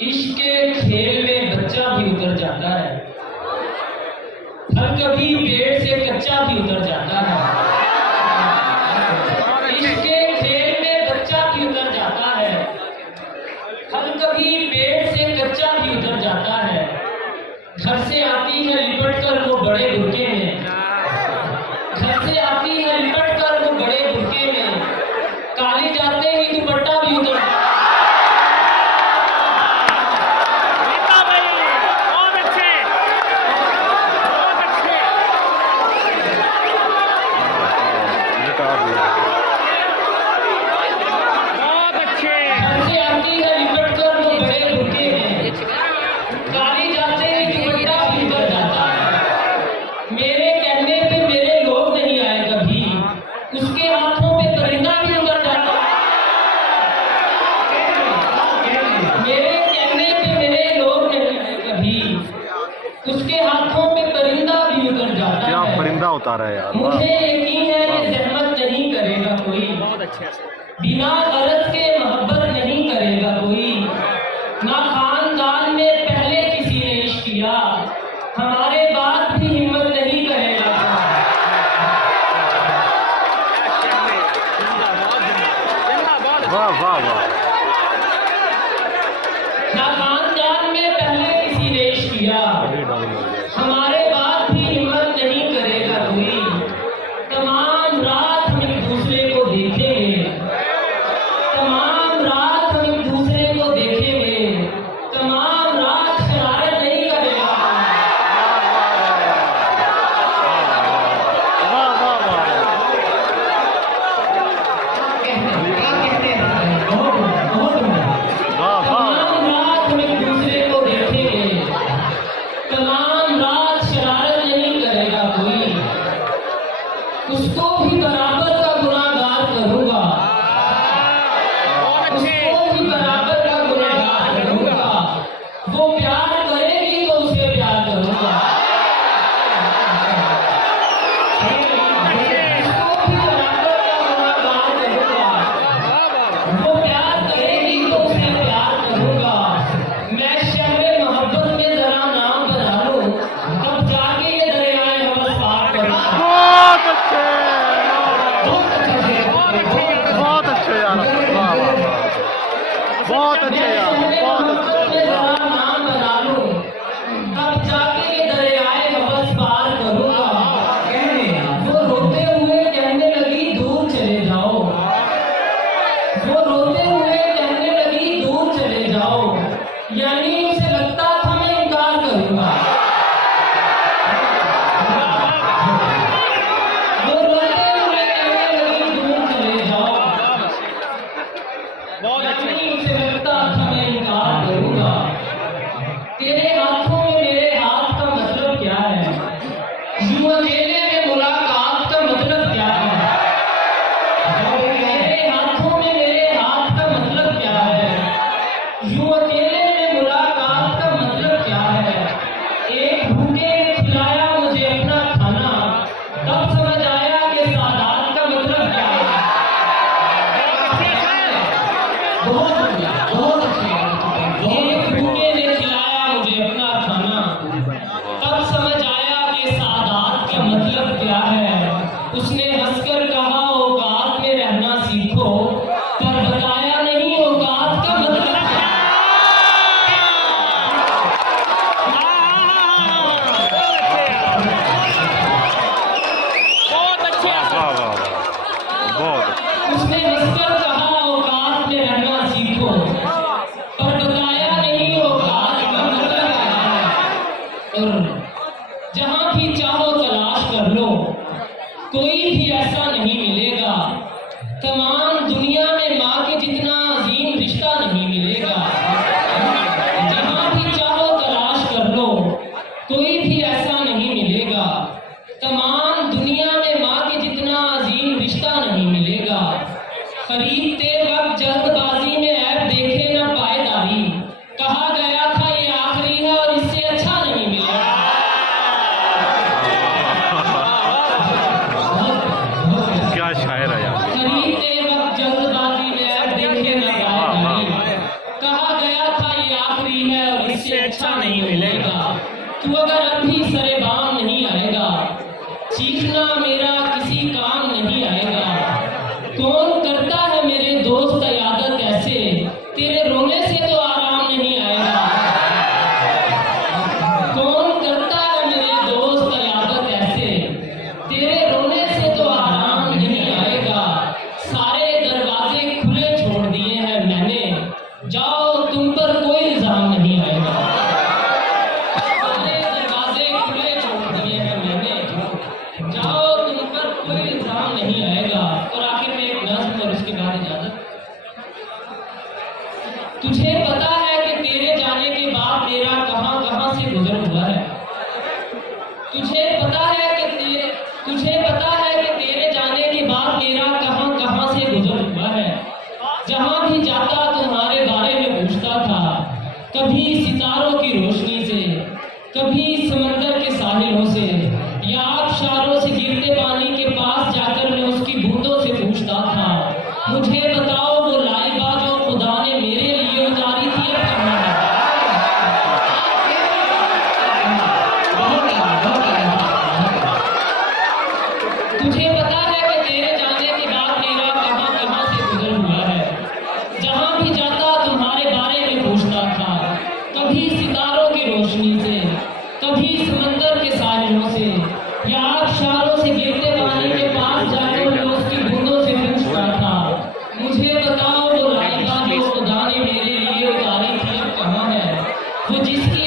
इश्क के खेल में बच्चा भी उतर जाता है, फल कभी पेड़ से कच्चा भी उतर जाता है। इश्क के खेल में बच्चा भी उतर जाता है, फल कभी पेड़ से कच्चा भी उतर जाता है। घर से आती है लिपट कर वो बड़े बुरके में, घर से आती है लिपट कर वो बड़े बुरके में, काली जाते ही दुपट्टा भी उतर जाता है। उसके हाथों पे परिंदा भी उतर जाता है। क्या परिंदा उतारा है यार। मुझे यकीन है कि जहमत नहीं करेगा कोई, बिना गरज के मोहब्बत नहीं करेगा कोई। ना खानदान में पहले किसी ने इश्क किया, हमारे बाद भी हिम्मत नहीं करेगा। वाह वाह वाह। ना खानदान में पहले किसी ने इश्क किया, हमारे बाद भी हिम्मत नहीं करेगा कोई। तमाम रात हम एक दूसरे को देखेंगे, तमाम रात हम एक दूसरे को देखेंगे, तमाम रात शरारत नहीं करेगा। तमाम रात हम एक दूसरे को देखेंगे, तमाम रात शरारत नहीं करेगा कोई। उसको भी बराबर का गुनाहगार करूंगा, उसको भी बराबर का गुनाहगार करूंगा। वो प्यार करेगी तो उसे प्यार करूंगा, उसको भी बराबर का गुनाहगार करूंगा। वो प्यार करेगी तो उसे प्यार करूंगा। मैं शर्म मोहब्बत में जरा नाम बना लूं, तब जाके ये दरियाए हवस पार करूंगा। बहुत अच्छे बहुत अच्छे यार। वाह वाह वाह। बहुत अच्छे यार, बहुत अच्छे। नाम बना लूं, तब जाके ये दरियाए हवस पार करूंगा। वो रोते हुए कहने लगी दूर चले जाओ, वो रोते हुए कहने लगी दूर चले जाओ, यानी उसे लगता था मैं इनकार करूंगा। वो रोते हुए कहने लगी दूर चले जाओ, यानी उसे लगता था मैं इनकार करूंगा। तेरे हाथों में मेरे हाथ का मतलब क्या है, यूं अकेले में मुलाकात का मतलब क्या है। तेरे हाथों में मेरे हाथ का मतलब क्या है, यूं अकेले में मुलाकात का मतलब क्या है। एक भूखे ने खिलाया मुझे अपना खाना, तब समझ आया कि सादात का मतलब क्या है। बहुत बढ़िया, बहुत अच्छी। एक भूखे ने खिलाया मुझे अपना खाना, अच्छा नहीं मिलेगा। तू अगर अब भी सरे बाम नहीं आएगा, चीखना मेरा किसी काम नहीं आएगा। कौन करता है मेरे दोस्त यादत ऐसे, तेरे रोने से तो आराम नहीं आएगा। कौन करता है मेरे दोस्त यादत ऐसे, तेरे रोने से तो आराम नहीं आएगा। सारे दरवाजे खुले छोड़ दिए हैं मैंने, जाओ तुम पर कोई इल्जाम नहीं आएगा। सारे दरवाजे खुले छोड़ दिए हैं मैंने, जाओ तुम पर कोई इल्जाम नहीं आएगा। और आखिर में एक नज़्म और उसके बाद इजाजत। तुझे पता है कि तेरे जाने के बाद मेरा कहां कहां से गुजर हुआ है। तुझे पता है कि तेरे जाने के बाद मेरा कहां कहां से गुजर हुआ है। जहां भी जाता तुम्हारे बारे में पूछता था, कभी सितारों की रोशनी से, कभी समंदर के साहिलों से, या आबशारों से गिरते पानी के पास जाकर मैं उसकी बूंदों से पूछता था, मुझे बताओ वो लाइबा जो खुदा ने मेरे लिए उतारी थी अब कहाँ है। तुझे पता है कि तेरे जाने के बाद मेरा कहां कहां से गुजर हुआ है। जहां भी जाता तुम्हारे बारे में पूछता था, कभी सितारों की रोशनी से, कभी समंदर के साहिलों से, या आबशारों से गिरते पानी के पास जाकर मैं उसकी बूंदों से पूछता था, मुझे बताओ वो लाइबा जो खुदा ने मेरे लिए उतारी थी अब कहाँ है। वो जिसकी